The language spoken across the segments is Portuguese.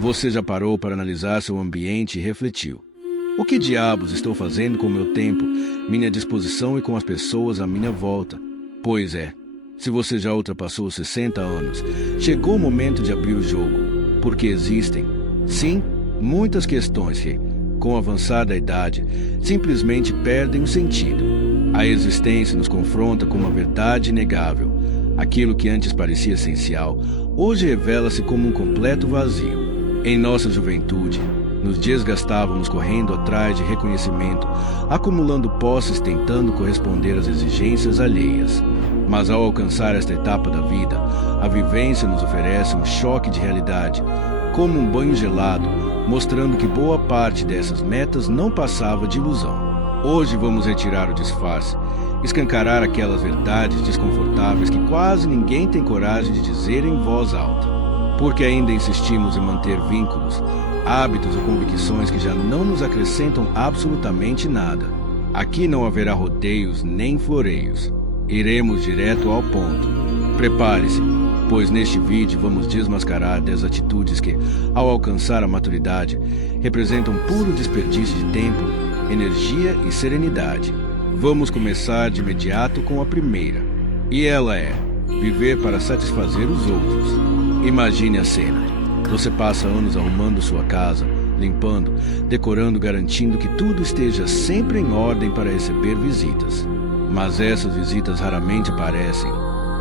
Você já parou para analisar seu ambiente e refletiu? O que diabos estou fazendo com o meu tempo, minha disposição e com as pessoas à minha volta? Pois é, se você já ultrapassou 60 anos, chegou o momento de abrir o jogo, porque existem, sim, muitas questões que, com o avançar da idade, simplesmente perdem o sentido. A existência nos confronta com uma verdade inegável. Aquilo que antes parecia essencial, hoje revela-se como um completo vazio. Em nossa juventude, nos desgastávamos correndo atrás de reconhecimento, acumulando posses tentando corresponder às exigências alheias. Mas ao alcançar esta etapa da vida, a vivência nos oferece um choque de realidade, como um banho gelado, mostrando que boa parte dessas metas não passava de ilusão. Hoje vamos retirar o disfarce, escancarar aquelas verdades desconfortáveis que quase ninguém tem coragem de dizer em voz alta. Porque ainda insistimos em manter vínculos, hábitos ou convicções que já não nos acrescentam absolutamente nada. Aqui não haverá rodeios nem floreios. Iremos direto ao ponto. Prepare-se, pois neste vídeo vamos desmascarar 10 atitudes que, ao alcançar a maturidade, representam puro desperdício de tempo, energia e serenidade. Vamos começar de imediato com a primeira. E ela é: viver para satisfazer os outros. Imagine a cena. Você passa anos arrumando sua casa, limpando, decorando, garantindo que tudo esteja sempre em ordem para receber visitas. Mas essas visitas raramente aparecem.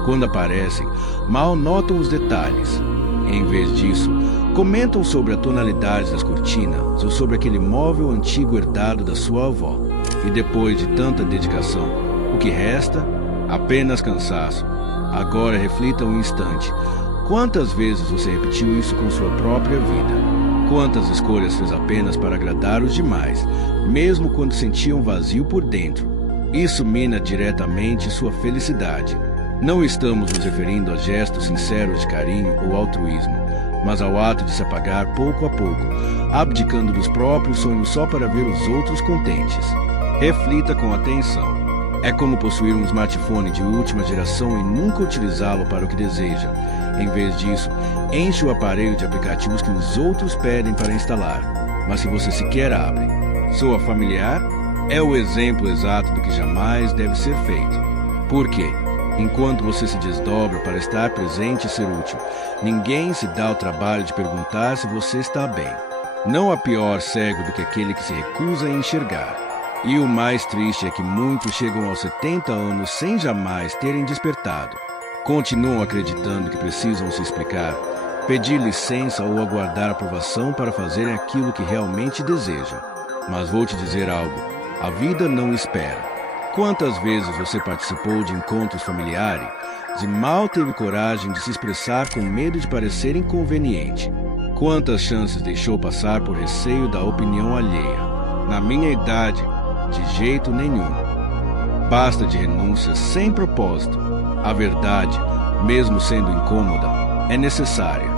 Quando aparecem, mal notam os detalhes. Em vez disso, comentam sobre a tonalidade das cortinas ou sobre aquele móvel antigo herdado da sua avó. E depois de tanta dedicação, o que resta? Apenas cansaço. Agora reflita um instante. Quantas vezes você repetiu isso com sua própria vida? Quantas escolhas fez apenas para agradar os demais, mesmo quando sentia um vazio por dentro? Isso mina diretamente sua felicidade. Não estamos nos referindo a gestos sinceros de carinho ou altruísmo, mas ao ato de se apagar pouco a pouco, abdicando dos próprios sonhos só para ver os outros contentes. Reflita com atenção. É como possuir um smartphone de última geração e nunca utilizá-lo para o que deseja. Em vez disso, enche o aparelho de aplicativos que os outros pedem para instalar, mas que você sequer abre. Soa familiar? É o exemplo exato do que jamais deve ser feito. Por quê? Enquanto você se desdobra para estar presente e ser útil, ninguém se dá o trabalho de perguntar se você está bem. Não há pior cego do que aquele que se recusa a enxergar. E o mais triste é que muitos chegam aos 70 anos sem jamais terem despertado. Continuam acreditando que precisam se explicar, pedir licença ou aguardar aprovação para fazerem aquilo que realmente desejam. Mas vou te dizer algo, a vida não espera. Quantas vezes você participou de encontros familiares e mal teve coragem de se expressar com medo de parecer inconveniente? Quantas chances deixou passar por receio da opinião alheia? Na minha idade, de jeito nenhum. Basta de renúncias sem propósito. A verdade, mesmo sendo incômoda, é necessária.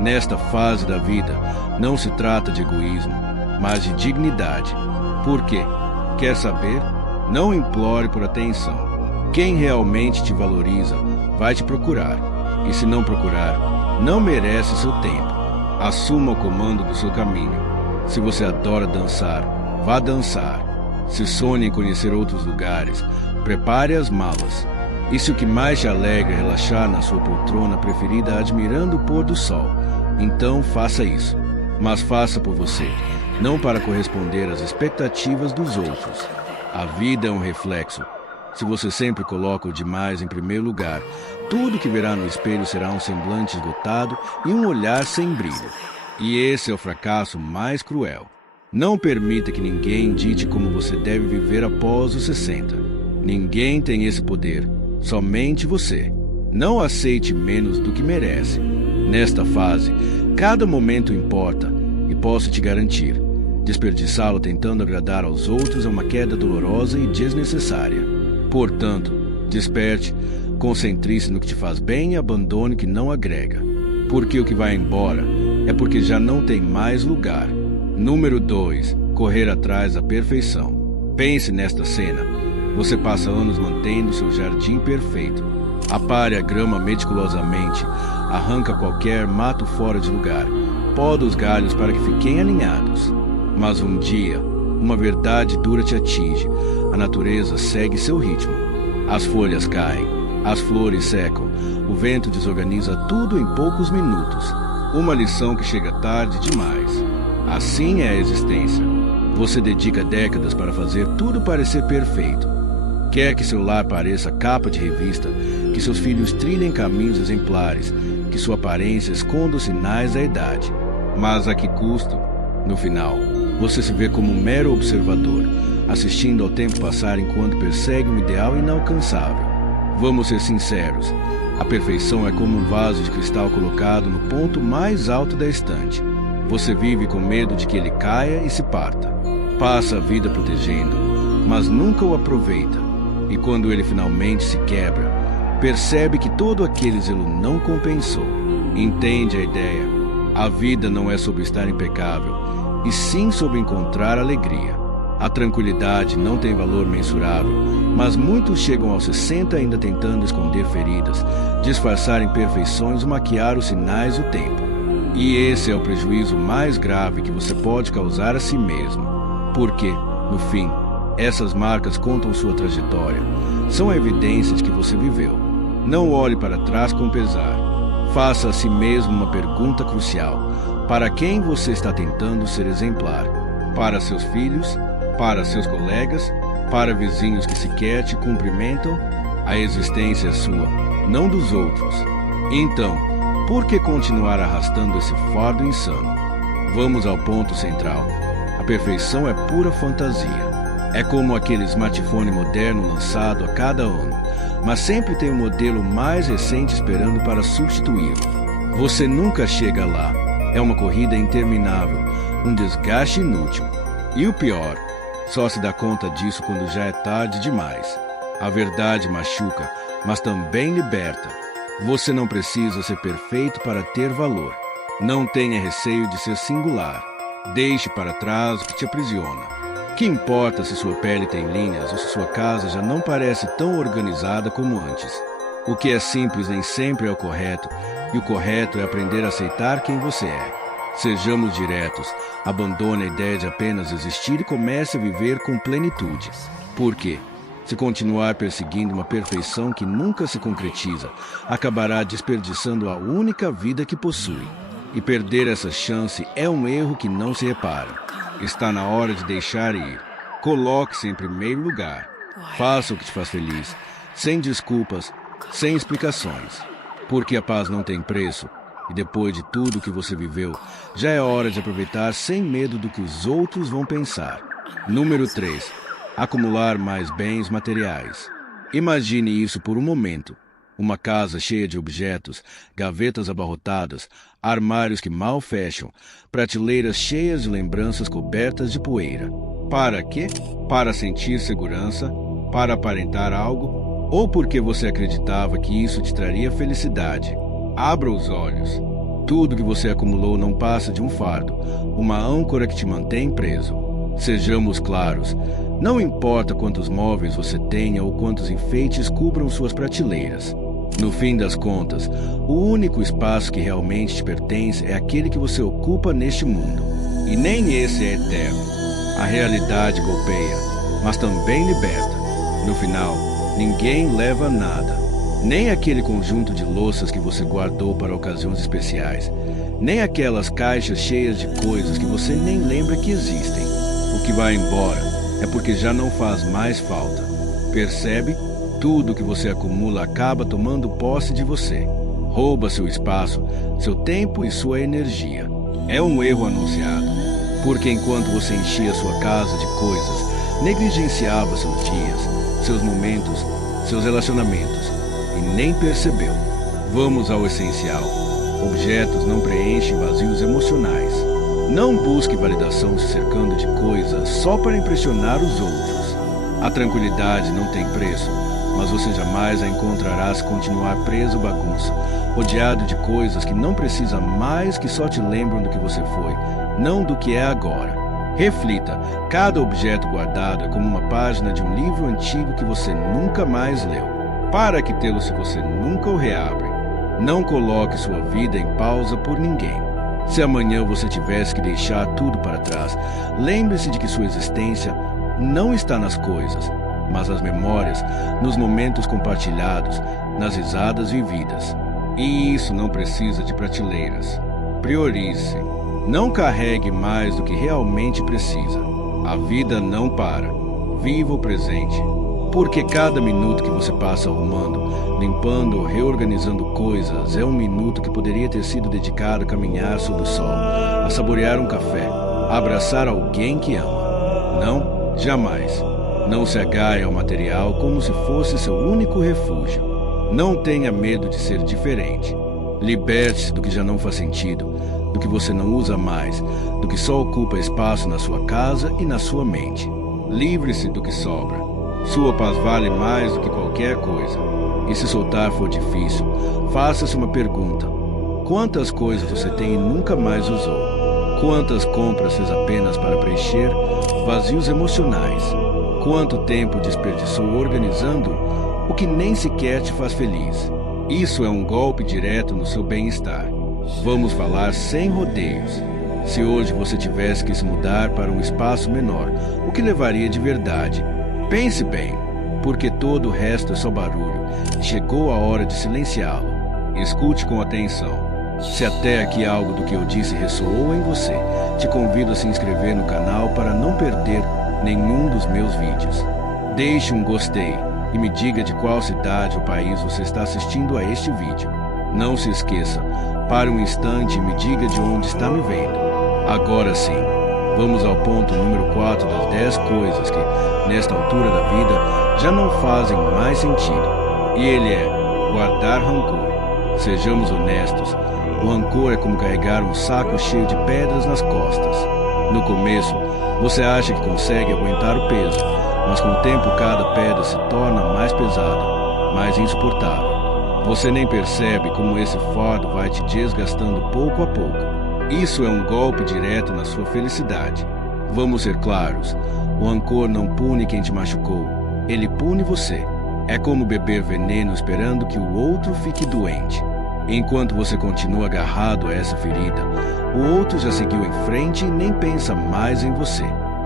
Nesta fase da vida, não se trata de egoísmo, mas de dignidade. Por quê? Quer saber? Não implore por atenção. Quem realmente te valoriza vai te procurar. E se não procurar, não merece seu tempo. Assuma o comando do seu caminho. Se você adora dançar, vá dançar. Se sonha em conhecer outros lugares, prepare as malas. E se o que mais te alegra é relaxar na sua poltrona preferida admirando o pôr do sol, então faça isso. Mas faça por você, não para corresponder às expectativas dos outros. A vida é um reflexo. Se você sempre coloca o demais em primeiro lugar, tudo que verá no espelho será um semblante esgotado e um olhar sem brilho. E esse é o fracasso mais cruel. Não permita que ninguém dite como você deve viver após os 60. Ninguém tem esse poder, somente você. Não aceite menos do que merece. Nesta fase, cada momento importa e posso te garantir, desperdiçá-lo tentando agradar aos outros é uma queda dolorosa e desnecessária. Portanto, desperte, concentre-se no que te faz bem e abandone o que não agrega. Porque o que vai embora é porque já não tem mais lugar. Número 2. Correr atrás da perfeição. Pense nesta cena. Você passa anos mantendo seu jardim perfeito. Apare a grama meticulosamente, arranca qualquer mato fora de lugar, poda os galhos para que fiquem alinhados. Mas um dia, uma verdade dura te atinge. A natureza segue seu ritmo. As folhas caem, as flores secam, o vento desorganiza tudo em poucos minutos. Uma lição que chega tarde demais. Assim é a existência. Você dedica décadas para fazer tudo parecer perfeito. Quer que seu lar pareça capa de revista, que seus filhos trilhem caminhos exemplares, que sua aparência esconda os sinais da idade. Mas a que custo? No final, você se vê como um mero observador, assistindo ao tempo passar enquanto persegue um ideal inalcançável. Vamos ser sinceros, a perfeição é como um vaso de cristal colocado no ponto mais alto da estante. Você vive com medo de que ele caia e se parta. Passa a vida protegendo, mas nunca o aproveita. E quando ele finalmente se quebra, percebe que todo aquele zelo não compensou. Entende a ideia? A vida não é sobre estar impecável, e sim sobre encontrar alegria. A tranquilidade não tem valor mensurável, mas muitos chegam aos 60 ainda tentando esconder feridas, disfarçar imperfeições ou maquiar os sinais do tempo. E esse é o prejuízo mais grave que você pode causar a si mesmo. Porque, no fim, essas marcas contam sua trajetória. São a evidência de que você viveu. Não olhe para trás com pesar. Faça a si mesmo uma pergunta crucial. Para quem você está tentando ser exemplar? Para seus filhos? Para seus colegas? Para vizinhos que sequer te cumprimentam? A existência é sua, não dos outros. Então, por que continuar arrastando esse fardo insano? Vamos ao ponto central. A perfeição é pura fantasia. É como aquele smartphone moderno lançado a cada ano, mas sempre tem um modelo mais recente esperando para substituí-lo. Você nunca chega lá. É uma corrida interminável, um desgaste inútil. E o pior, só se dá conta disso quando já é tarde demais. A verdade machuca, mas também liberta. Você não precisa ser perfeito para ter valor. Não tenha receio de ser singular. Deixe para trás o que te aprisiona. Que importa se sua pele tem linhas ou se sua casa já não parece tão organizada como antes? O que é simples nem sempre é o correto, e o correto é aprender a aceitar quem você é. Sejamos diretos, abandone a ideia de apenas existir e comece a viver com plenitude. Por quê? Se continuar perseguindo uma perfeição que nunca se concretiza, acabará desperdiçando a única vida que possui. E perder essa chance é um erro que não se repara. Está na hora de deixar ir. Coloque-se em primeiro lugar. Faça o que te faz feliz, sem desculpas, sem explicações. Porque a paz não tem preço. E depois de tudo que você viveu, já é hora de aproveitar sem medo do que os outros vão pensar. Número 3. Acumular mais bens materiais. Imagine isso por um momento. Uma casa cheia de objetos, gavetas abarrotadas, armários que mal fecham, prateleiras cheias de lembranças cobertas de poeira. Para quê? Para sentir segurança? Para aparentar algo? Ou porque você acreditava que isso te traria felicidade? Abra os olhos. Tudo que você acumulou não passa de um fardo, uma âncora que te mantém preso. Sejamos claros, não importa quantos móveis você tenha ou quantos enfeites cubram suas prateleiras. No fim das contas, o único espaço que realmente te pertence é aquele que você ocupa neste mundo. E nem esse é eterno. A realidade golpeia, mas também liberta. No final, ninguém leva nada. Nem aquele conjunto de louças que você guardou para ocasiões especiais. Nem aquelas caixas cheias de coisas que você nem lembra que existem. O que vai embora é porque já não faz mais falta. Percebe? Tudo que você acumula acaba tomando posse de você. Rouba seu espaço, seu tempo e sua energia. É um erro anunciado. Porque enquanto você enchia sua casa de coisas, negligenciava seus dias, seus momentos, seus relacionamentos e nem percebeu. Vamos ao essencial. Objetos não preenchem vazios emocionais. Não busque validação se cercando de coisas só para impressionar os outros. A tranquilidade não tem preço, mas você jamais a encontrará se continuar preso à bagunça, rodeado de coisas que não precisa mais, que só te lembram do que você foi, não do que é agora. Reflita, cada objeto guardado é como uma página de um livro antigo que você nunca mais leu. Para que tê-lo se você nunca o reabre? Não coloque sua vida em pausa por ninguém. Se amanhã você tivesse que deixar tudo para trás, lembre-se de que sua existência não está nas coisas, mas nas memórias, nos momentos compartilhados, nas risadas vividas. E isso não precisa de prateleiras. Priorize-se. Não carregue mais do que realmente precisa. A vida não para. Viva o presente. Porque cada minuto que você passa arrumando, limpando ou reorganizando coisas é um minuto que poderia ter sido dedicado a caminhar sob o sol, a saborear um café, a abraçar alguém que ama. Não, jamais. Não se agarre ao material como se fosse seu único refúgio. Não tenha medo de ser diferente. Liberte-se do que já não faz sentido, do que você não usa mais, do que só ocupa espaço na sua casa e na sua mente. Livre-se do que sobra. Sua paz vale mais do que qualquer coisa. E se soltar for difícil, faça-se uma pergunta. Quantas coisas você tem e nunca mais usou? Quantas compras fez apenas para preencher vazios emocionais? Quanto tempo desperdiçou organizando o que nem sequer te faz feliz? Isso é um golpe direto no seu bem-estar. Vamos falar sem rodeios. Se hoje você tivesse que se mudar para um espaço menor, o que levaria de verdade? Pense bem, porque todo o resto é só barulho. Chegou a hora de silenciá-lo. Escute com atenção. Se até aqui algo do que eu disse ressoou em você, te convido a se inscrever no canal para não perder nenhum dos meus vídeos. Deixe um gostei e me diga de qual cidade ou país você está assistindo a este vídeo. Não se esqueça, pare um instante e me diga de onde está me vendo. Agora sim. Vamos ao ponto número 4 das 10 coisas que, nesta altura da vida, já não fazem mais sentido. E ele é guardar rancor. Sejamos honestos, o rancor é como carregar um saco cheio de pedras nas costas. No começo, você acha que consegue aguentar o peso, mas com o tempo cada pedra se torna mais pesada, mais insuportável. Você nem percebe como esse fardo vai te desgastando pouco a pouco. Isso é um golpe direto na sua felicidade. Vamos ser claros, o rancor não pune quem te machucou, ele pune você. É como beber veneno esperando que o outro fique doente. Enquanto você continua agarrado a essa ferida, o outro já seguiu em frente e nem pensa mais em você.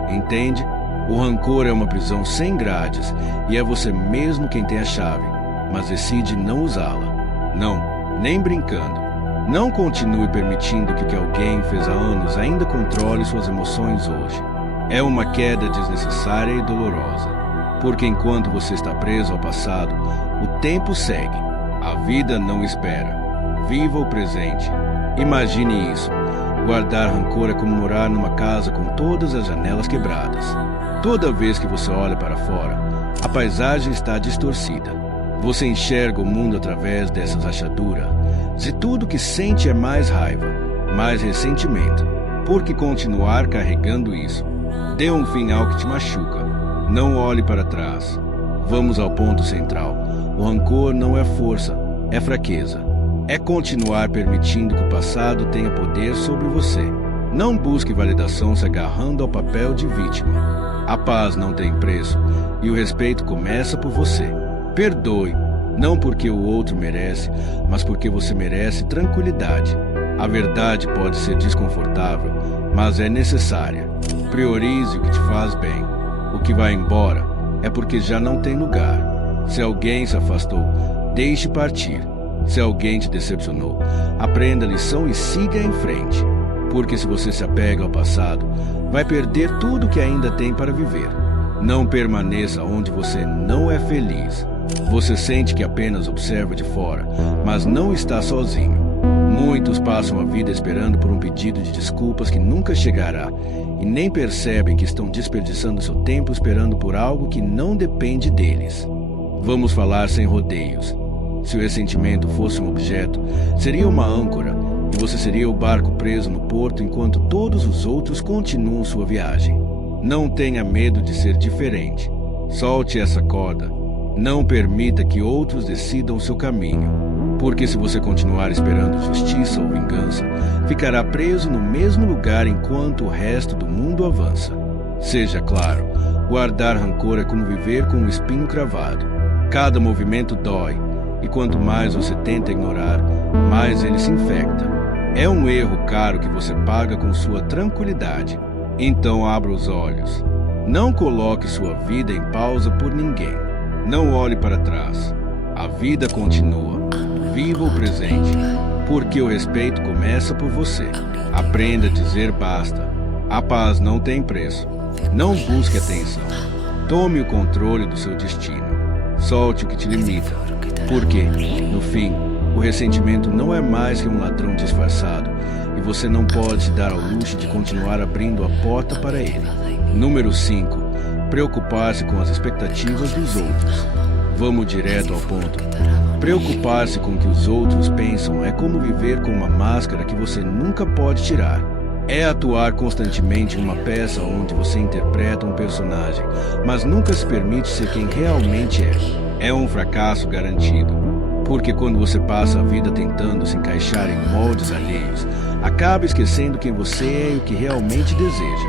Entende? O rancor é uma prisão sem grades e é você mesmo quem tem a chave, mas decide não usá-la. Não, nem brincando. Não continue permitindo que o que alguém fez há anos ainda controle suas emoções hoje. É uma queda desnecessária e dolorosa, porque enquanto você está preso ao passado, o tempo segue. A vida não espera. Viva o presente. Imagine isso. Guardar rancor é como morar numa casa com todas as janelas quebradas. Toda vez que você olha para fora, a paisagem está distorcida. Você enxerga o mundo através dessas rachaduras. Se tudo que sente é mais raiva, mais ressentimento, por que continuar carregando isso? Dê um fim ao que te machuca. Não olhe para trás. Vamos ao ponto central. O rancor não é força, é fraqueza. É continuar permitindo que o passado tenha poder sobre você. Não busque validação se agarrando ao papel de vítima. A paz não tem preço e o respeito começa por você. Perdoe. Não porque o outro merece, mas porque você merece tranquilidade. A verdade pode ser desconfortável, mas é necessária. Priorize o que te faz bem. O que vai embora é porque já não tem lugar. Se alguém se afastou, deixe partir. Se alguém te decepcionou, aprenda a lição e siga em frente. Porque se você se apega ao passado, vai perder tudo que ainda tem para viver. Não permaneça onde você não é feliz. Você sente que apenas observa de fora, mas não está sozinho. Muitos passam a vida esperando por um pedido de desculpas que nunca chegará e nem percebem que estão desperdiçando seu tempo esperando por algo que não depende deles. Vamos falar sem rodeios. Se o ressentimento fosse um objeto, seria uma âncora e você seria o barco preso no porto enquanto todos os outros continuam sua viagem. Não tenha medo de ser diferente. Solte essa corda. Não permita que outros decidam seu caminho, porque se você continuar esperando justiça ou vingança, ficará preso no mesmo lugar enquanto o resto do mundo avança. Seja claro, guardar rancor é como viver com um espinho cravado. Cada movimento dói, e quanto mais você tenta ignorar, mais ele se infecta. É um erro caro que você paga com sua tranquilidade. Então abra os olhos. Não coloque sua vida em pausa por ninguém. Não olhe para trás. A vida continua. Viva o presente. Porque o respeito começa por você. Aprenda a dizer basta. A paz não tem preço. Não busque atenção. Tome o controle do seu destino. Solte o que te limita. Porque, no fim, o ressentimento não é mais que um ladrão disfarçado e você não pode se dar ao luxo de continuar abrindo a porta para ele. Número 5. Preocupar-se com as expectativas dos outros. Vamos direto ao ponto. Preocupar-se com o que os outros pensam é como viver com uma máscara que você nunca pode tirar. É atuar constantemente em uma peça onde você interpreta um personagem, mas nunca se permite ser quem realmente é. É um fracasso garantido. Porque quando você passa a vida tentando se encaixar em moldes alheios, acaba esquecendo quem você é e o que realmente deseja.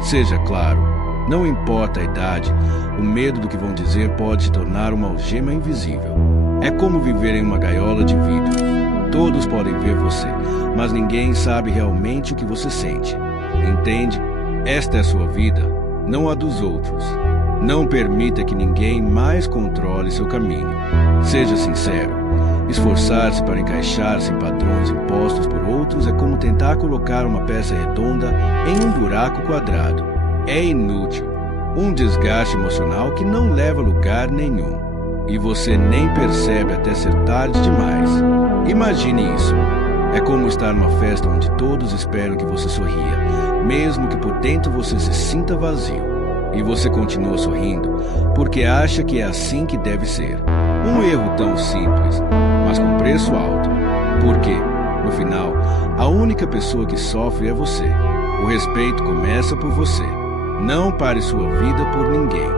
Seja claro, não importa a idade, o medo do que vão dizer pode se tornar uma algema invisível. É como viver em uma gaiola de vidro. Todos podem ver você, mas ninguém sabe realmente o que você sente. Entende? Esta é a sua vida, não a dos outros. Não permita que ninguém mais controle seu caminho. Seja sincero. Esforçar-se para encaixar-se em padrões impostos por outros é como tentar colocar uma peça redonda em um buraco quadrado. É inútil. Um desgaste emocional que não leva a lugar nenhum. E você nem percebe até ser tarde demais. Imagine isso. É como estar numa festa onde todos esperam que você sorria, mesmo que por dentro você se sinta vazio. E você continua sorrindo, porque acha que é assim que deve ser. Um erro tão simples, mas com preço alto. Porque, no final, a única pessoa que sofre é você. O respeito começa por você. Não pare sua vida por ninguém.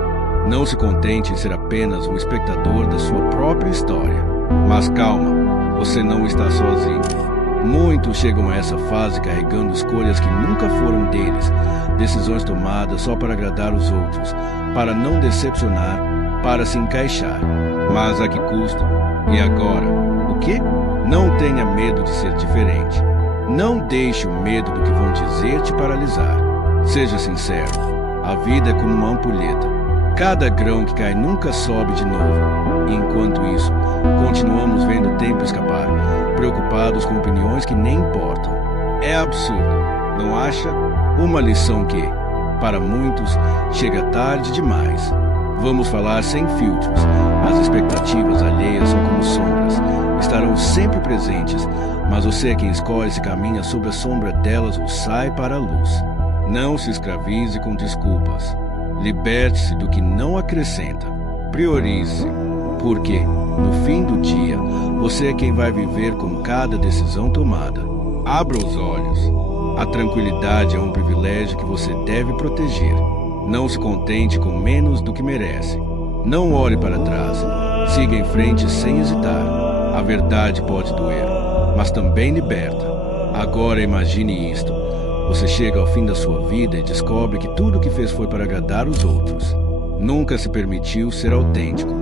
Não se contente em ser apenas um espectador da sua própria história. Mas calma, você não está sozinho. Muitos chegam a essa fase carregando escolhas que nunca foram deles, decisões tomadas só para agradar os outros, para não decepcionar, para se encaixar. Mas a que custo? E agora? O quê? Não tenha medo de ser diferente. Não deixe o medo do que vão dizer te paralisar. Seja sincero. A vida é como uma ampulheta. Cada grão que cai nunca sobe de novo. E enquanto isso, continuamos vendo o tempo escapar, preocupados com opiniões que nem importam. É absurdo, não acha? Uma lição que, para muitos, chega tarde demais. Vamos falar sem filtros. As expectativas alheias são como sombras. Estarão sempre presentes, mas você é quem escolhe se caminha sob a sombra delas ou sai para a luz. Não se escravize com desculpas. Liberte-se do que não acrescenta. Priorize, porque, no fim do dia, você é quem vai viver com cada decisão tomada. Abra os olhos. A tranquilidade é um privilégio que você deve proteger. Não se contente com menos do que merece. Não olhe para trás. Siga em frente sem hesitar. A verdade pode doer, mas também liberta. Agora imagine isto. Você chega ao fim da sua vida e descobre que tudo o que fez foi para agradar os outros. Nunca se permitiu ser autêntico.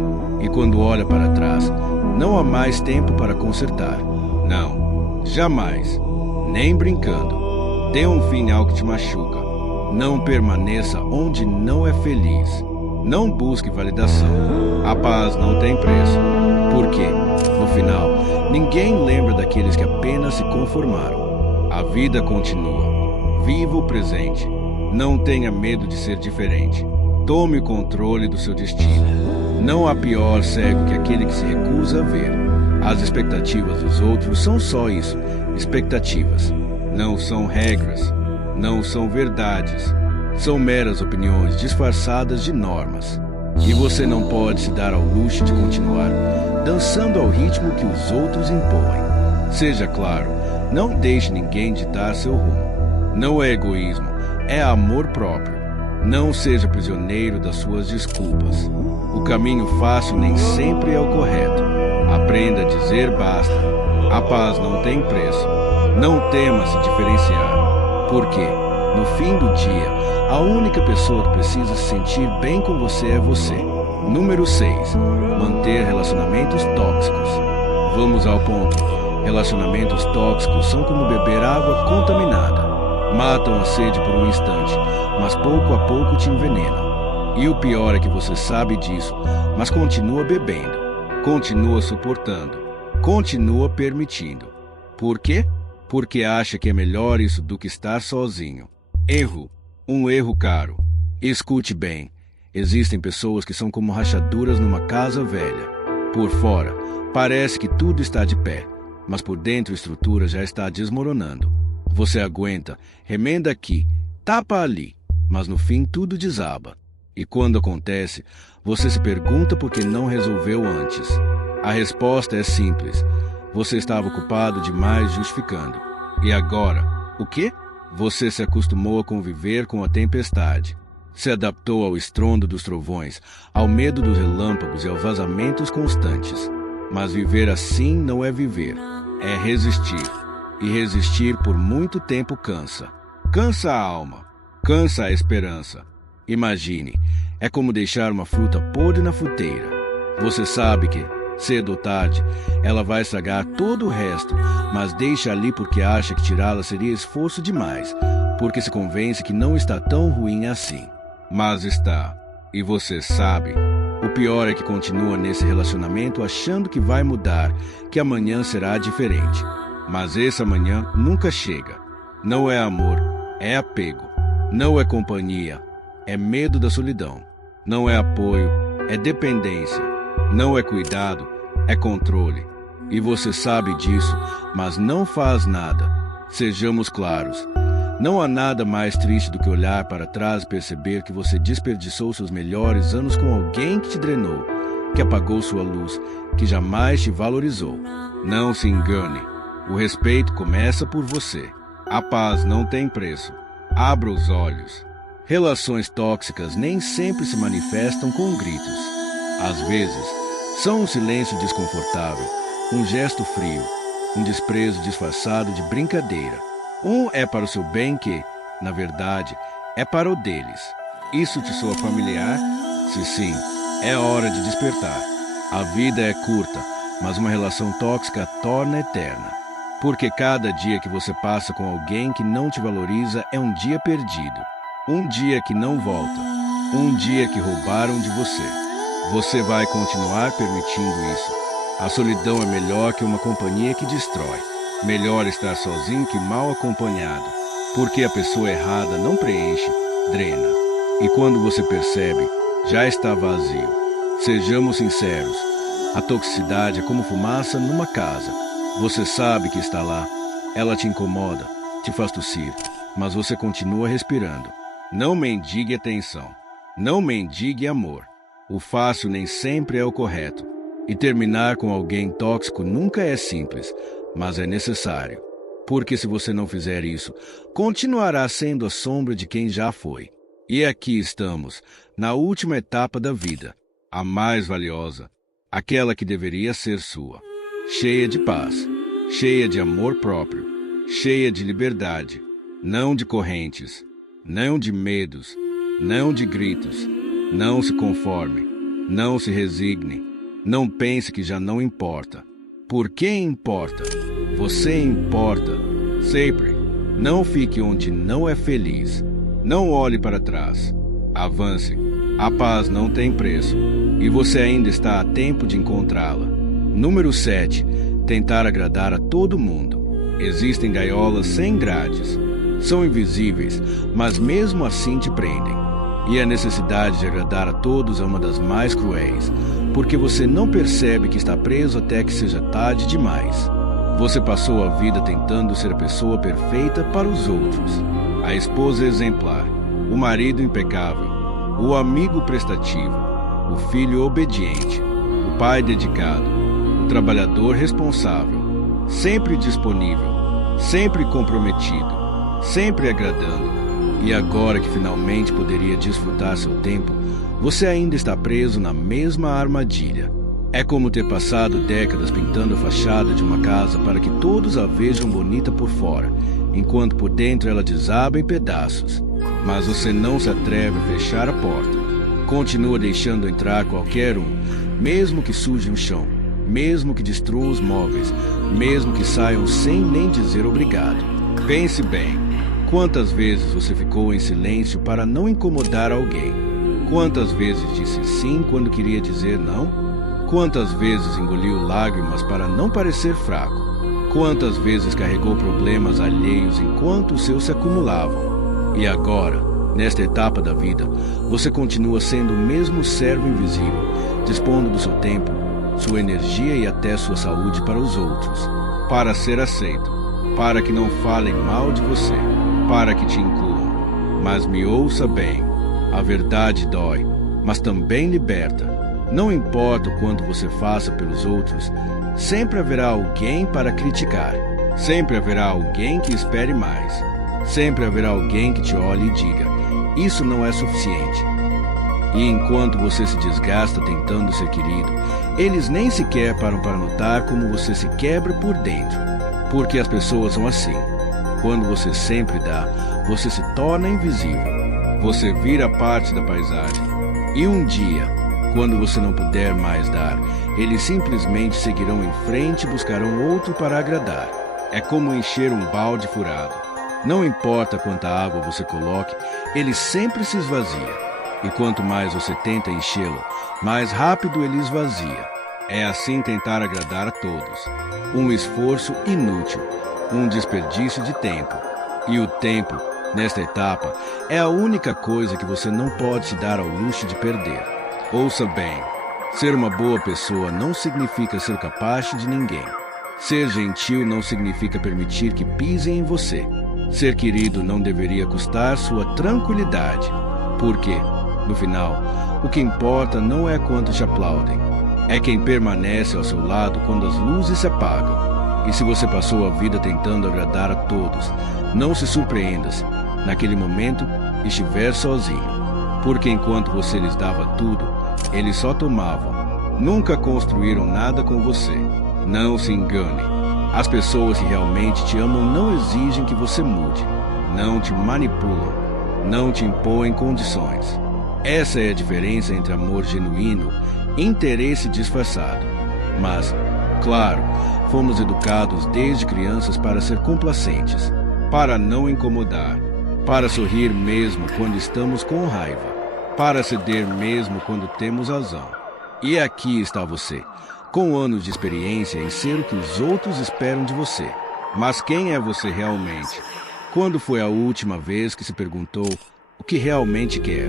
E quando olha para trás, não há mais tempo para consertar. Não, jamais. Nem brincando. Dê um fim ao que te machuca. Não permaneça onde não é feliz. Não busque validação. A paz não tem preço. Porque, no final, ninguém lembra daqueles que apenas se conformaram. A vida continua. Viva o presente. Não tenha medo de ser diferente. Tome o controle do seu destino. Não há pior cego que aquele que se recusa a ver. As expectativas dos outros são só isso, expectativas. Não são regras, não são verdades. São meras opiniões disfarçadas de normas. E você não pode se dar ao luxo de continuar dançando ao ritmo que os outros impõem. Seja claro, não deixe ninguém ditar seu rumo. Não é egoísmo, é amor próprio. Não seja prisioneiro das suas desculpas. O caminho fácil nem sempre é o correto. Aprenda a dizer basta. A paz não tem preço. Não tema se diferenciar. Porque, no fim do dia, a única pessoa que precisa se sentir bem com você é você. Número 6. Manter relacionamentos tóxicos. Vamos ao ponto. Relacionamentos tóxicos são como beber água contaminada. Matam a sede por um instante, mas pouco a pouco te envenenam. E o pior é que você sabe disso, mas continua bebendo, continua suportando, continua permitindo. Por quê? Porque acha que é melhor isso do que estar sozinho. Erro. Um erro caro. Escute bem. Existem pessoas que são como rachaduras numa casa velha. Por fora, parece que tudo está de pé, mas por dentro a estrutura já está desmoronando. Você aguenta, remenda aqui, tapa ali, mas no fim tudo desaba. E quando acontece, você se pergunta por que não resolveu antes. A resposta é simples. Você estava ocupado demais justificando. E agora, o quê? Você se acostumou a conviver com a tempestade. Se adaptou ao estrondo dos trovões, ao medo dos relâmpagos e aos vazamentos constantes. Mas viver assim não é viver, é resistir. E resistir por muito tempo cansa. Cansa a alma, cansa a esperança. Imagine, é como deixar uma fruta podre na fruteira. Você sabe que, cedo ou tarde, ela vai estragar todo o resto, mas deixa ali porque acha que tirá-la seria esforço demais, porque se convence que não está tão ruim assim. Mas está. E você sabe. O pior é que continua nesse relacionamento achando que vai mudar, que amanhã será diferente. Mas esse amanhã nunca chega. Não é amor, é apego. Não é companhia, é medo da solidão. Não é apoio, é dependência. Não é cuidado, é controle. E você sabe disso, mas não faz nada. Sejamos claros. Não há nada mais triste do que olhar para trás e perceber que você desperdiçou seus melhores anos com alguém que te drenou, que apagou sua luz, que jamais te valorizou. Não se engane. O respeito começa por você. A paz não tem preço. Abra os olhos. Relações tóxicas nem sempre se manifestam com gritos. Às vezes, são um silêncio desconfortável, um gesto frio, um desprezo disfarçado de brincadeira. Um é para o seu bem que, na verdade, é para o deles. Isso te soa familiar? Se sim, é hora de despertar. A vida é curta, mas uma relação tóxica a torna eterna. Porque cada dia que você passa com alguém que não te valoriza é um dia perdido. Um dia que não volta. Um dia que roubaram de você. Você vai continuar permitindo isso. A solidão é melhor que uma companhia que destrói. Melhor estar sozinho que mal acompanhado. Porque a pessoa errada não preenche, drena. E quando você percebe, já está vazio. Sejamos sinceros. A toxicidade é como fumaça numa casa. Você sabe que está lá. Ela te incomoda, te faz tossir, mas você continua respirando. Não mendigue atenção. Não mendigue amor. O fácil nem sempre é o correto. E terminar com alguém tóxico nunca é simples, mas é necessário. Porque se você não fizer isso, continuará sendo a sombra de quem já foi. E aqui estamos, na última etapa da vida, a mais valiosa, aquela que deveria ser sua. Cheia de paz, cheia de amor próprio, cheia de liberdade, não de correntes, não de medos, não de gritos. Não se conforme, não se resigne, não pense que já não importa. Por que importa? Você importa. Sempre. Não fique onde não é feliz. Não olhe para trás. Avance. A paz não tem preço. E você ainda está a tempo de encontrá-la. Número 7. Tentar agradar a todo mundo. Existem gaiolas sem grades. São invisíveis, mas mesmo assim te prendem. E a necessidade de agradar a todos é uma das mais cruéis, porque você não percebe que está preso até que seja tarde demais. Você passou a vida tentando ser a pessoa perfeita para os outros. A esposa exemplar, o marido impecável, o amigo prestativo, o filho obediente, o pai dedicado, o trabalhador responsável, sempre disponível, sempre comprometido, sempre agradando. E agora que finalmente poderia desfrutar seu tempo, você ainda está preso na mesma armadilha. É como ter passado décadas pintando a fachada de uma casa para que todos a vejam bonita por fora, enquanto por dentro ela desaba em pedaços. Mas você não se atreve a fechar a porta. Continua deixando entrar qualquer um, mesmo que suje o chão. mesmo que destruam os móveis, mesmo que saiam sem nem dizer obrigado. Pense bem, quantas vezes você ficou em silêncio para não incomodar alguém? Quantas vezes disse sim quando queria dizer não? Quantas vezes engoliu lágrimas para não parecer fraco? Quantas vezes carregou problemas alheios enquanto os seus se acumulavam? E agora, nesta etapa da vida, você continua sendo o mesmo servo invisível, dispondo do seu tempo, sua energia e até sua saúde para os outros, para ser aceito, para que não falem mal de você, para que te incluam. Mas me ouça bem, a verdade dói, mas também liberta. Não importa o quanto você faça pelos outros, sempre haverá alguém para criticar. Sempre haverá alguém que espere mais. Sempre haverá alguém que te olhe e diga: isso não é suficiente. E enquanto você se desgasta tentando ser querido, eles nem sequer param para notar como você se quebra por dentro. Porque as pessoas são assim. Quando você sempre dá, você se torna invisível. Você vira parte da paisagem. E um dia, quando você não puder mais dar, eles simplesmente seguirão em frente e buscarão outro para agradar. É como encher um balde furado. Não importa quanta água você coloque, ele sempre se esvazia. E quanto mais você tenta enchê-lo, mais rápido ele esvazia. É assim tentar agradar a todos. Um esforço inútil, um desperdício de tempo. E o tempo, nesta etapa, é a única coisa que você não pode se dar ao luxo de perder. Ouça bem, ser uma boa pessoa não significa ser capacho de ninguém. Ser gentil não significa permitir que pisem em você. Ser querido não deveria custar sua tranquilidade. Porque, no final, o que importa não é quantos te aplaudem. É quem permanece ao seu lado quando as luzes se apagam. E se você passou a vida tentando agradar a todos, não se surpreenda se, naquele momento, estiver sozinho. Porque enquanto você lhes dava tudo, eles só tomavam. Nunca construíram nada com você. Não se engane. As pessoas que realmente te amam não exigem que você mude. Não te manipulam. Não te impõem condições. Essa é a diferença entre amor genuíno e interesse disfarçado. Mas, claro, fomos educados desde crianças para ser complacentes, para não incomodar, para sorrir mesmo quando estamos com raiva, para ceder mesmo quando temos razão. E aqui está você, com anos de experiência em ser o que os outros esperam de você. Mas quem é você realmente? Quando foi a última vez que se perguntou o que realmente quer?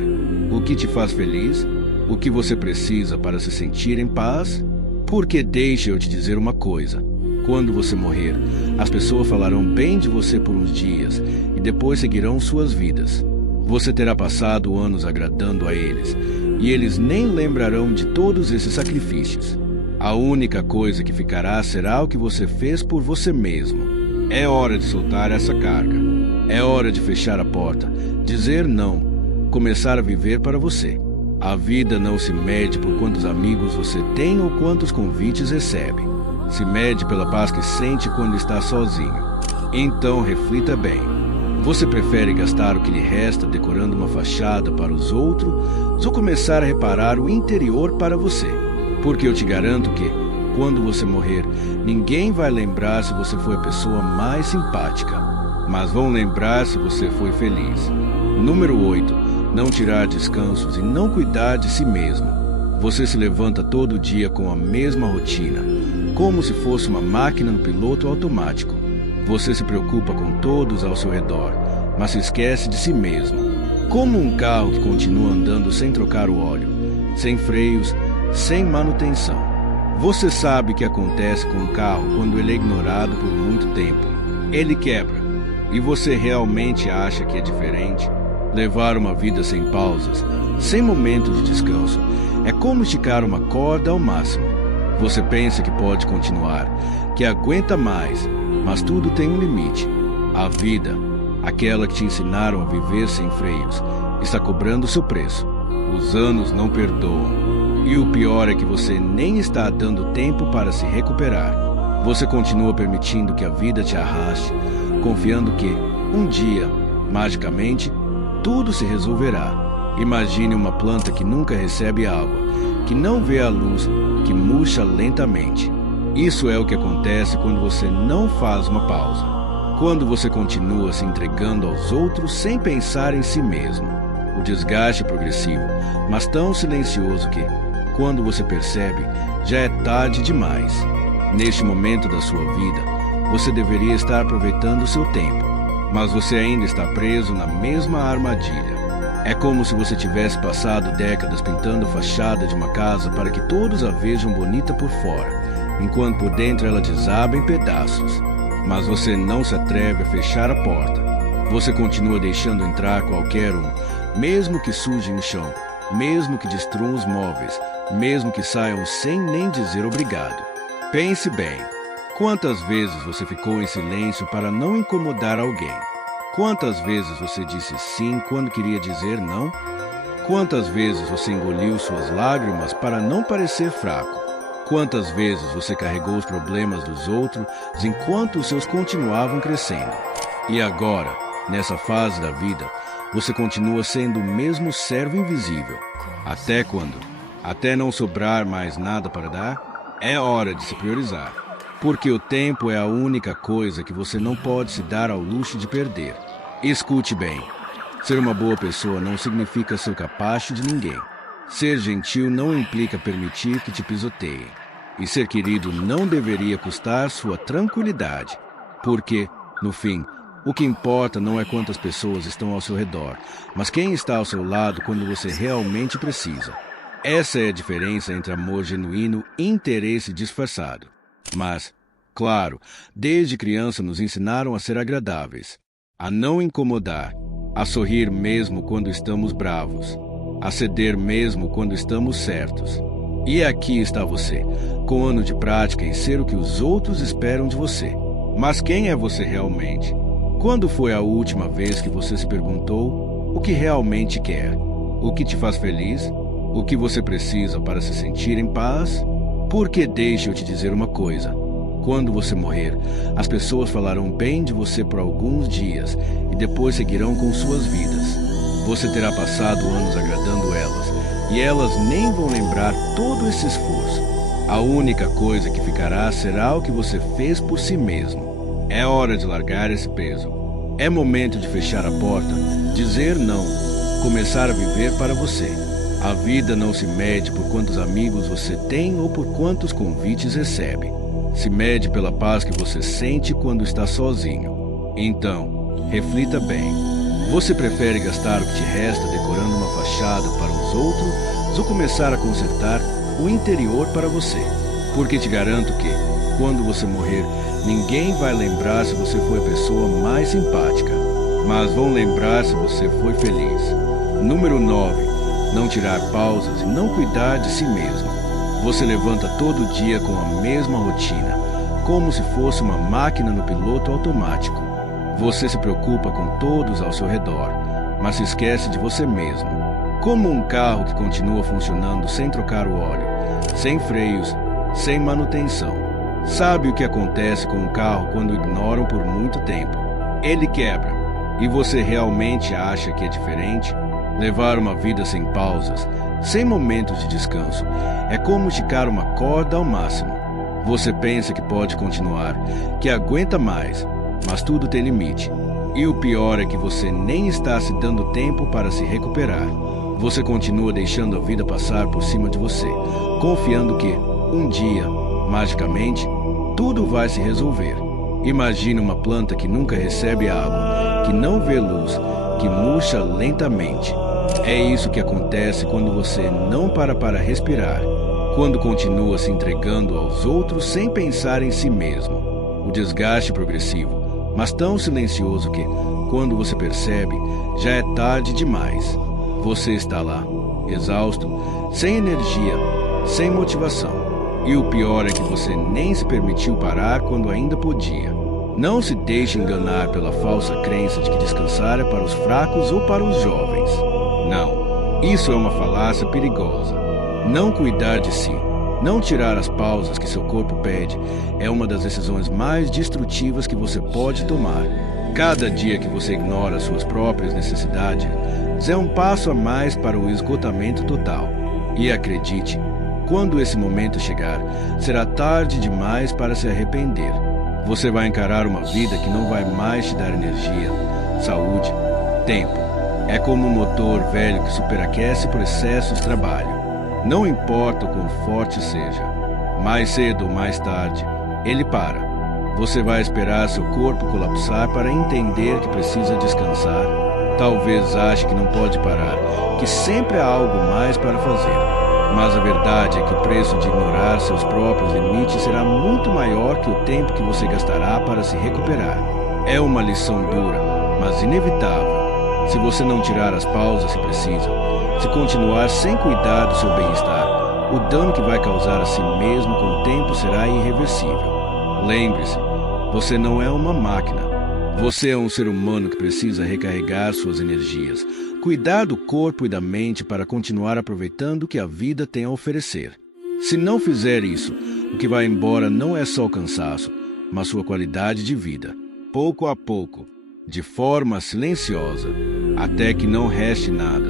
O que te faz feliz? O que você precisa para se sentir em paz? Porque deixa eu te dizer uma coisa. Quando você morrer, as pessoas falarão bem de você por uns dias e depois seguirão suas vidas. Você terá passado anos agradando a eles e eles nem lembrarão de todos esses sacrifícios. A única coisa que ficará será o que você fez por você mesmo. É hora de soltar essa carga. É hora de fechar a porta, dizer não, começar a viver para você. A vida não se mede por quantos amigos você tem ou quantos convites recebe. Se mede pela paz que sente quando está sozinho. Então reflita bem. Você prefere gastar o que lhe resta decorando uma fachada para os outros ou começar a reparar o interior para você? Porque eu te garanto que, quando você morrer, ninguém vai lembrar se você foi a pessoa mais simpática, mas vão lembrar se você foi feliz. Número 8. Não tirar descansos e não cuidar de si mesmo. Você se levanta todo dia com a mesma rotina, como se fosse uma máquina no piloto automático. Você se preocupa com todos ao seu redor, mas se esquece de si mesmo. Como um carro que continua andando sem trocar o óleo, sem freios, sem manutenção. Você sabe o que acontece com um carro quando ele é ignorado por muito tempo. Ele quebra. E você realmente acha que é diferente? Levar uma vida sem pausas, sem momento de descanso, é como esticar uma corda ao máximo. Você pensa que pode continuar, que aguenta mais, mas tudo tem um limite. A vida, aquela que te ensinaram a viver sem freios, está cobrando seu preço. Os anos não perdoam. E o pior é que você nem está dando tempo para se recuperar. Você continua permitindo que a vida te arraste, confiando que, um dia, magicamente, tudo se resolverá. Imagine uma planta que nunca recebe água, que não vê a luz, que murcha lentamente. Isso é o que acontece quando você não faz uma pausa. Quando você continua se entregando aos outros sem pensar em si mesmo. O desgaste é progressivo, mas tão silencioso que, quando você percebe, já é tarde demais. Neste momento da sua vida, você deveria estar aproveitando o seu tempo, mas você ainda está preso na mesma armadilha. É como se você tivesse passado décadas pintando a fachada de uma casa para que todos a vejam bonita por fora, enquanto por dentro ela desaba em pedaços. Mas você não se atreve a fechar a porta. Você continua deixando entrar qualquer um, mesmo que sujem o chão, mesmo que destruam os móveis, mesmo que saiam sem nem dizer obrigado. Pense bem. Quantas vezes você ficou em silêncio para não incomodar alguém? Quantas vezes você disse sim quando queria dizer não? Quantas vezes você engoliu suas lágrimas para não parecer fraco? Quantas vezes você carregou os problemas dos outros enquanto os seus continuavam crescendo? E agora, nessa fase da vida, você continua sendo o mesmo servo invisível. Até quando? Até não sobrar mais nada para dar? É hora de se priorizar. Porque o tempo é a única coisa que você não pode se dar ao luxo de perder. Escute bem. Ser uma boa pessoa não significa ser capacho de ninguém. Ser gentil não implica permitir que te pisoteiem. E ser querido não deveria custar sua tranquilidade. Porque, no fim, o que importa não é quantas pessoas estão ao seu redor, mas quem está ao seu lado quando você realmente precisa. Essa é a diferença entre amor genuíno e interesse disfarçado. Mas, claro, desde criança nos ensinaram a ser agradáveis, a não incomodar, a sorrir mesmo quando estamos bravos, a ceder mesmo quando estamos certos. E aqui está você, com ano de prática em ser o que os outros esperam de você. Mas quem é você realmente? Quando foi a última vez que você se perguntou o que realmente quer? O que te faz feliz? O que você precisa para se sentir em paz? Porque deixa eu te dizer uma coisa. Quando você morrer, as pessoas falarão bem de você por alguns dias e depois seguirão com suas vidas. Você terá passado anos agradando elas e elas nem vão lembrar todo esse esforço. A única coisa que ficará será o que você fez por si mesmo. É hora de largar esse peso. É momento de fechar a porta, dizer não, começar a viver para você. A vida não se mede por quantos amigos você tem ou por quantos convites recebe. Se mede pela paz que você sente quando está sozinho. Então, reflita bem. Você prefere gastar o que te resta decorando uma fachada para os outros ou começar a consertar o interior para você? Porque te garanto que, quando você morrer, ninguém vai lembrar se você foi a pessoa mais simpática, mas vão lembrar se você foi feliz. Número 9. Não tirar pausas e não cuidar de si mesmo. Você levanta todo dia com a mesma rotina, como se fosse uma máquina no piloto automático. Você se preocupa com todos ao seu redor, mas se esquece de você mesmo. Como um carro que continua funcionando sem trocar o óleo, sem freios, sem manutenção. Sabe o que acontece com um carro quando ignoram por muito tempo? Ele quebra. E você realmente acha que é diferente? Levar uma vida sem pausas, sem momentos de descanso, é como esticar uma corda ao máximo. Você pensa que pode continuar, que aguenta mais, mas tudo tem limite. E o pior é que você nem está se dando tempo para se recuperar. Você continua deixando a vida passar por cima de você, confiando que, um dia, magicamente, tudo vai se resolver. Imagine uma planta que nunca recebe água, que não vê luz, que murcha lentamente. É isso que acontece quando você não para respirar, quando continua se entregando aos outros sem pensar em si mesmo. O desgaste progressivo, mas tão silencioso que, quando você percebe, já é tarde demais. Você está lá, exausto, sem energia, sem motivação. E o pior é que você nem se permitiu parar quando ainda podia. Não se deixe enganar pela falsa crença de que descansar é para os fracos ou para os jovens. Não, isso é uma falácia perigosa. Não cuidar de si, não tirar as pausas que seu corpo pede, é uma das decisões mais destrutivas que você pode tomar. Cada dia que você ignora suas próprias necessidades é um passo a mais para o esgotamento total. E acredite, quando esse momento chegar, será tarde demais para se arrepender. Você vai encarar uma vida que não vai mais te dar energia, saúde, tempo. É como um motor velho que superaquece por excesso de trabalho. Não importa o quão forte seja, mais cedo ou mais tarde, ele para. Você vai esperar seu corpo colapsar para entender que precisa descansar. Talvez ache que não pode parar, que sempre há algo mais para fazer. Mas a verdade é que o preço de ignorar seus próprios limites será muito maior que o tempo que você gastará para se recuperar. É uma lição dura, mas inevitável. Se você não tirar as pausas que precisa, se continuar sem cuidar do seu bem-estar, o dano que vai causar a si mesmo com o tempo será irreversível. Lembre-se, você não é uma máquina. Você é um ser humano que precisa recarregar suas energias, cuidar do corpo e da mente para continuar aproveitando o que a vida tem a oferecer. Se não fizer isso, o que vai embora não é só o cansaço, mas sua qualidade de vida. Pouco a pouco, de forma silenciosa, até que não reste nada.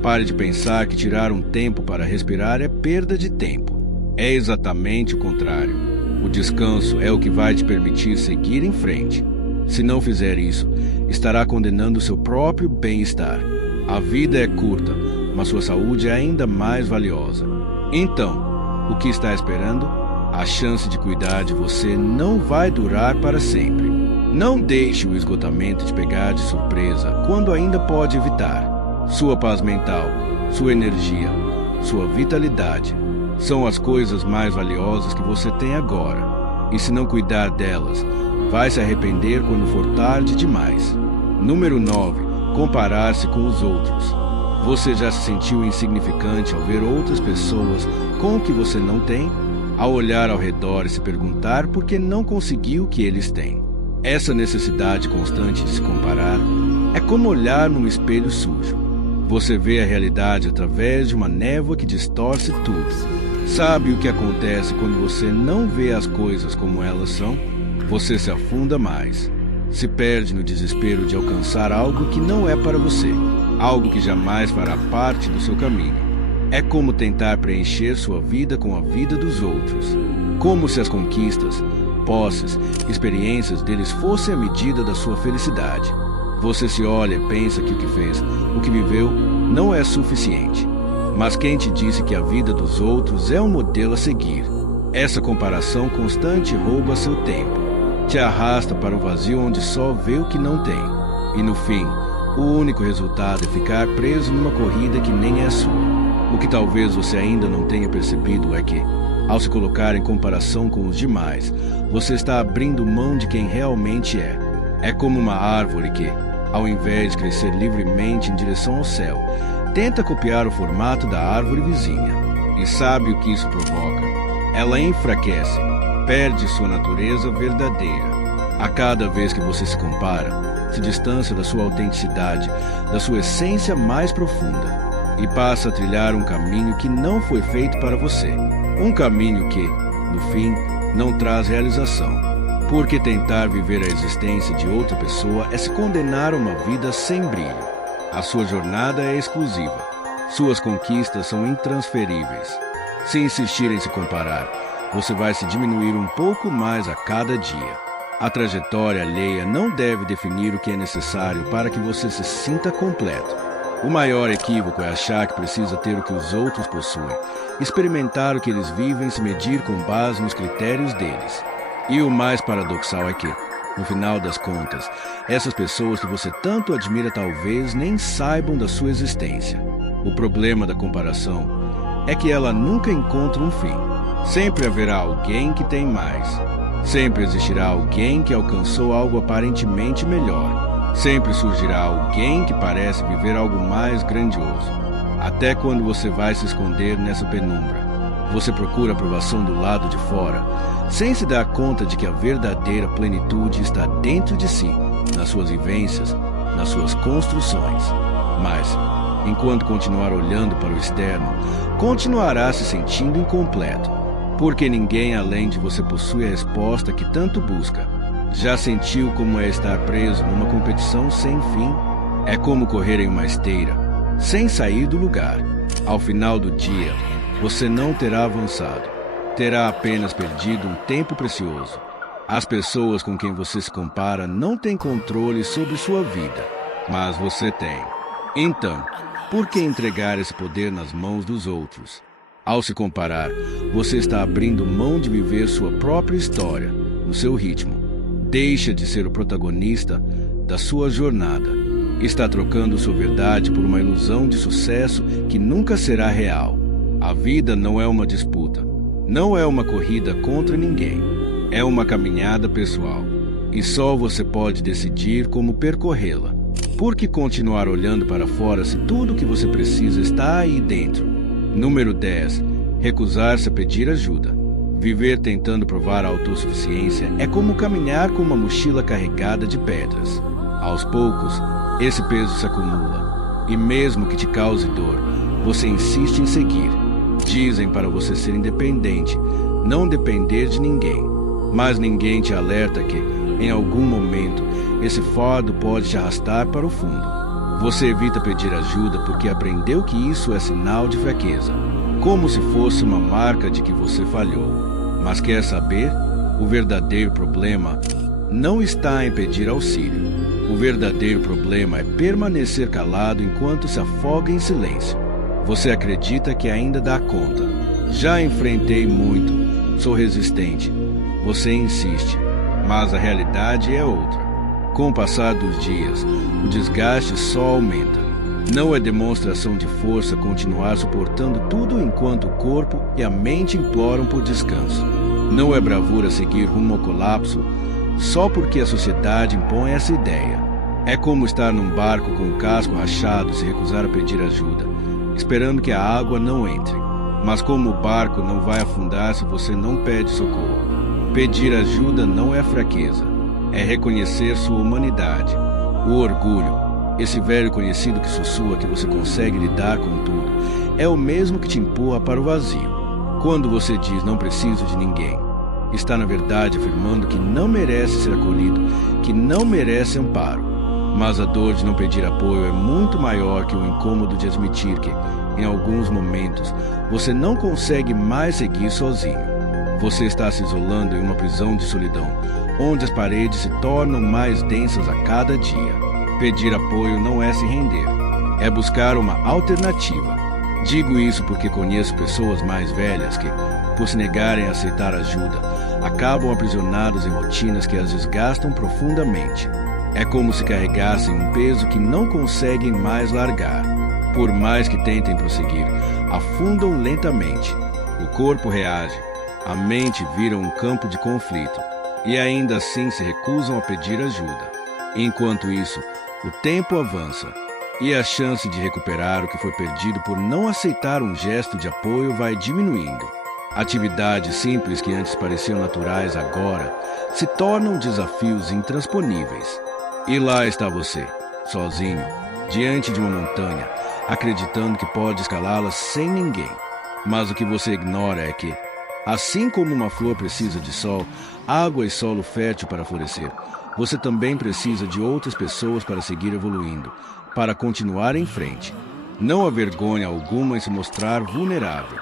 Pare de pensar que tirar um tempo para respirar é perda de tempo. É exatamente o contrário. O descanso é o que vai te permitir seguir em frente. Se não fizer isso, estará condenando seu próprio bem-estar. A vida é curta, mas sua saúde é ainda mais valiosa. Então, o que está esperando? A chance de cuidar de você não vai durar para sempre. Não deixe o esgotamento te pegar de surpresa quando ainda pode evitar. Sua paz mental, sua energia, sua vitalidade são as coisas mais valiosas que você tem agora. E se não cuidar delas, vai se arrepender quando for tarde demais. Número 9. Comparar-se com os outros. Você já se sentiu insignificante ao ver outras pessoas com o que você não tem? Ao olhar ao redor e se perguntar por que não conseguiu o que eles têm? Essa necessidade constante de se comparar é como olhar num espelho sujo. Você vê a realidade através de uma névoa que distorce tudo. Sabe o que acontece quando você não vê as coisas como elas são? Você se afunda mais. Se perde no desespero de alcançar algo que não é para você, algo que jamais fará parte do seu caminho. É como tentar preencher sua vida com a vida dos outros. Como se as conquistas, posses, experiências deles fossem a medida da sua felicidade. Você se olha e pensa que o que fez, o que viveu, não é suficiente. Mas quem te disse que a vida dos outros é um modelo a seguir? Essa comparação constante rouba seu tempo. Te arrasta para um vazio onde só vê o que não tem. E no fim, o único resultado é ficar preso numa corrida que nem é sua. O que talvez você ainda não tenha percebido é que, ao se colocar em comparação com os demais, você está abrindo mão de quem realmente é. É como uma árvore que, ao invés de crescer livremente em direção ao céu, tenta copiar o formato da árvore vizinha. E sabe o que isso provoca? Ela enfraquece, perde sua natureza verdadeira. A cada vez que você se compara, se distancia da sua autenticidade, da sua essência mais profunda, e passa a trilhar um caminho que não foi feito para você. Um caminho que, no fim, não traz realização. Porque tentar viver a existência de outra pessoa é se condenar a uma vida sem brilho. A sua jornada é exclusiva. Suas conquistas são intransferíveis. Se insistir em se comparar, você vai se diminuir um pouco mais a cada dia. A trajetória alheia não deve definir o que é necessário para que você se sinta completo. O maior equívoco é achar que precisa ter o que os outros possuem, experimentar o que eles vivem e se medir com base nos critérios deles. E o mais paradoxal é que, no final das contas, essas pessoas que você tanto admira talvez nem saibam da sua existência. O problema da comparação é que ela nunca encontra um fim. Sempre haverá alguém que tem mais. Sempre existirá alguém que alcançou algo aparentemente melhor. Sempre surgirá alguém que parece viver algo mais grandioso. Até quando você vai se esconder nessa penumbra, você procura aprovação do lado de fora, sem se dar conta de que a verdadeira plenitude está dentro de si, nas suas vivências, nas suas construções. Mas, enquanto continuar olhando para o externo, continuará se sentindo incompleto, porque ninguém além de você possui a resposta que tanto busca. Já sentiu como é estar preso numa competição sem fim? É como correr em uma esteira, sem sair do lugar. Ao final do dia, você não terá avançado. Terá apenas perdido um tempo precioso. As pessoas com quem você se compara não têm controle sobre sua vida, mas você tem. Então, por que entregar esse poder nas mãos dos outros? Ao se comparar, você está abrindo mão de viver sua própria história, no seu ritmo. Deixa de ser o protagonista da sua jornada. Está trocando sua verdade por uma ilusão de sucesso que nunca será real. A vida não é uma disputa. Não é uma corrida contra ninguém. É uma caminhada pessoal. E só você pode decidir como percorrê-la. Por que continuar olhando para fora se tudo o que você precisa está aí dentro? Número 10. Recusar-se a pedir ajuda. Viver tentando provar a autossuficiência é como caminhar com uma mochila carregada de pedras. Aos poucos, esse peso se acumula. E mesmo que te cause dor, você insiste em seguir. Dizem para você ser independente, não depender de ninguém. Mas ninguém te alerta que, em algum momento, esse fardo pode te arrastar para o fundo. Você evita pedir ajuda porque aprendeu que isso é sinal de fraqueza, como se fosse uma marca de que você falhou. Mas quer saber? O verdadeiro problema não está em pedir auxílio. O verdadeiro problema é permanecer calado enquanto se afoga em silêncio. Você acredita que ainda dá conta. Já enfrentei muito, sou resistente. Você insiste, mas a realidade é outra. Com o passar dos dias, o desgaste só aumenta. Não é demonstração de força continuar suportando tudo enquanto o corpo e a mente imploram por descanso. Não é bravura seguir rumo ao colapso só porque a sociedade impõe essa ideia. É como estar num barco com o casco rachado e se recusar a pedir ajuda, esperando que a água não entre. Mas como o barco não vai afundar se você não pede socorro? Pedir ajuda não é fraqueza. É reconhecer sua humanidade. O orgulho, esse velho conhecido que sussurra que você consegue lidar com tudo, é o mesmo que te empurra para o vazio. Quando você diz não preciso de ninguém, está na verdade afirmando que não merece ser acolhido, que não merece amparo. Mas a dor de não pedir apoio é muito maior que o incômodo de admitir que, em alguns momentos, você não consegue mais seguir sozinho. Você está se isolando em uma prisão de solidão, onde as paredes se tornam mais densas a cada dia. Pedir apoio não é se render, é buscar uma alternativa. Digo isso porque conheço pessoas mais velhas que, por se negarem a aceitar ajuda, acabam aprisionadas em rotinas que as desgastam profundamente. É como se carregassem um peso que não conseguem mais largar. Por mais que tentem prosseguir, afundam lentamente. O corpo reage, a mente vira um campo de conflito. E ainda assim se recusam a pedir ajuda. Enquanto isso, o tempo avança e a chance de recuperar o que foi perdido por não aceitar um gesto de apoio vai diminuindo. Atividades simples que antes pareciam naturais agora se tornam desafios intransponíveis. E lá está você, sozinho, diante de uma montanha, acreditando que pode escalá-la sem ninguém. Mas o que você ignora é que, assim como uma flor precisa de sol, água e solo fértil para florescer, você também precisa de outras pessoas para seguir evoluindo, para continuar em frente. Não há vergonha alguma em se mostrar vulnerável.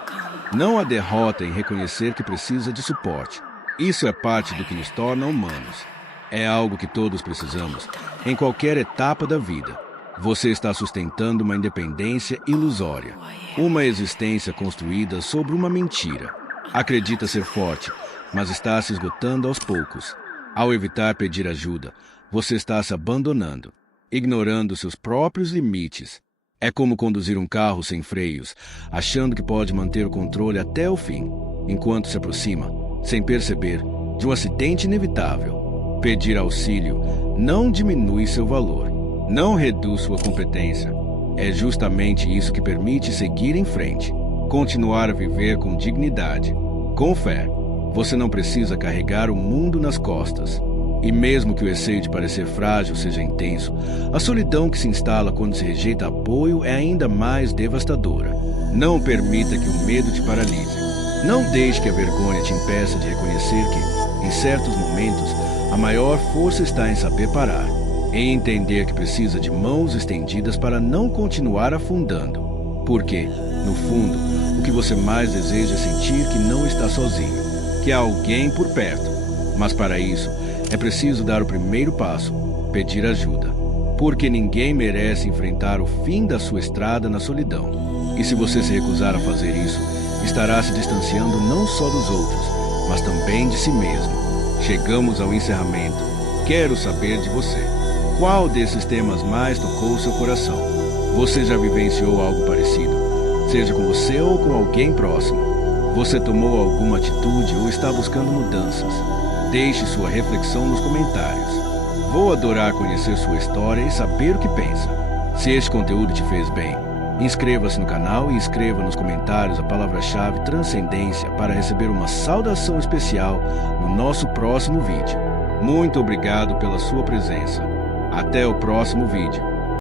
Não há derrota em reconhecer que precisa de suporte. Isso é parte do que nos torna humanos. É algo que todos precisamos, em qualquer etapa da vida. Você está sustentando uma independência ilusória, uma existência construída sobre uma mentira. Acredita ser forte, mas está se esgotando aos poucos. Ao evitar pedir ajuda, você está se abandonando, ignorando seus próprios limites. É como conduzir um carro sem freios, achando que pode manter o controle até o fim, enquanto se aproxima, sem perceber, de um acidente inevitável. Pedir auxílio não diminui seu valor, não reduz sua competência. É justamente isso que permite seguir em frente, continuar a viver com dignidade, com fé. Você não precisa carregar o mundo nas costas. E mesmo que o receio de parecer frágil seja intenso, a solidão que se instala quando se rejeita apoio é ainda mais devastadora. Não permita que o medo te paralise. Não deixe que a vergonha te impeça de reconhecer que, em certos momentos, a maior força está em saber parar, em entender que precisa de mãos estendidas para não continuar afundando. Porque, No fundo, o que você mais deseja é sentir que não está sozinho, que há alguém por perto. Mas para isso, é preciso dar o primeiro passo, pedir ajuda. Porque ninguém merece enfrentar o fim da sua estrada na solidão. E se você se recusar a fazer isso, estará se distanciando não só dos outros, mas também de si mesmo. Chegamos ao encerramento. Quero saber de você. Qual desses temas mais tocou seu coração? Você já vivenciou algo parecido? Seja com você ou com alguém próximo. Você tomou alguma atitude ou está buscando mudanças? Deixe sua reflexão nos comentários. Vou adorar conhecer sua história e saber o que pensa. Se este conteúdo te fez bem, inscreva-se no canal e escreva nos comentários a palavra-chave transcendência para receber uma saudação especial no nosso próximo vídeo. Muito obrigado pela sua presença. Até o próximo vídeo.